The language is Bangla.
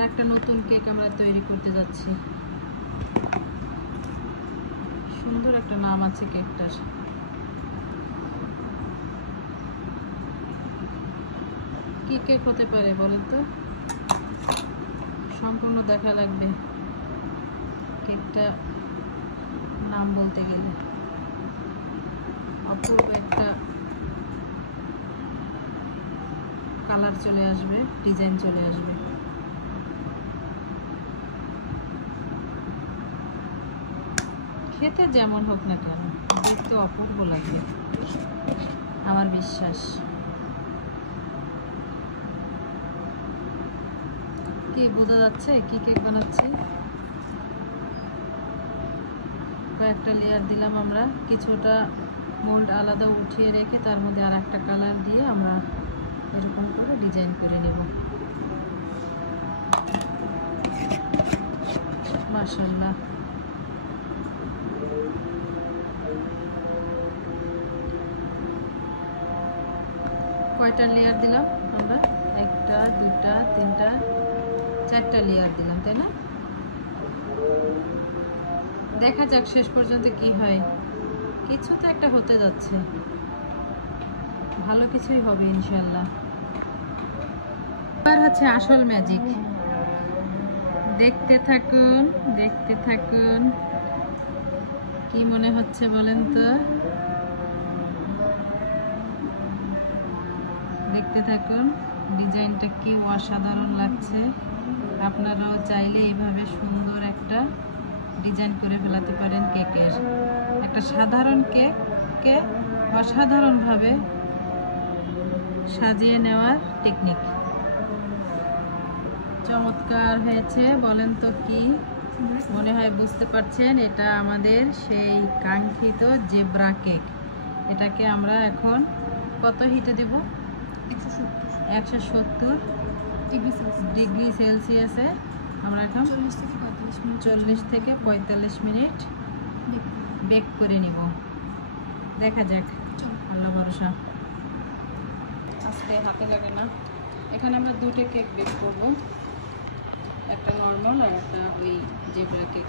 আর একটা নতুন কেক আমরা তৈরি করতে যাচ্ছি। সুন্দর একটা নাম আছে কেকটার। কি কেক হতে পারে বলেন তো? সম্পূর্ণ দেখা লাগবে কেকটা নাম বলতে গেলে। অপূর্ব একটা কালার চলে আসবে, ডিজাইন চলে আসবে। খেতে যেমন হোক না কেন দেখতে অপূর্ব লাগবে আমার বিশ্বাস। কি বোঝা যাচ্ছে কি কেক বানাচ্ছি? কয়েকটা লেয়ার দিলাম আমরা, কিছুটা মোল্ড আলাদা উঠিয়ে রেখে তার মধ্যে আর একটা কালার দিয়ে আমরা এরকম করে ডিজাইন করে নেব। মাশাআল্লাহ। কয়টা লেয়ার দিলাম আমরা? একটা, দুটা, তিনটা, চারটা লেয়ার দিলাম, তাই না? দেখা যাক শেষ পর্যন্ত কি হয়। কিছু তো একটা হতে যাচ্ছে, ভালো কিছুই হবে ইনশাআল্লাহ। আর হচ্ছে আসল ম্যাজিক। দেখতে থাকুন, দেখতে থাকুন। কি মনে হচ্ছে বলেন তো? দেখতে থাকুন, ডিজাইনটা কি অসাধারণ লাগছে। আপনারাও চাইলে এইভাবে সুন্দর একটা ডিজাইন করে ফেলাতে পারেন কেকের। একটা সাধারণ কেককে অসাধারণভাবে সাজিয়ে নেওয়ার টেকনিক। চমৎকার হয়েছে বলেন তো? কি মনে হয় বুঝতে পারছেন? এটা আমাদের সেই কাঙ্ক্ষিত জেব্রা কেক। এটাকে আমরা এখন কত হিটে দেব? 170 ডিগ্রি সেলসিয়াসে আমরা এখন 40 থেকে 45 মিনিট বেক করে নিব। দেখা যাক, আল্লাহ ভরসা। আজকে হাতে লাগে না। এখানে আমরা দুটো কেক বেক করব, একটা নর্মাল আর একটা ওই জেব্রা কেক।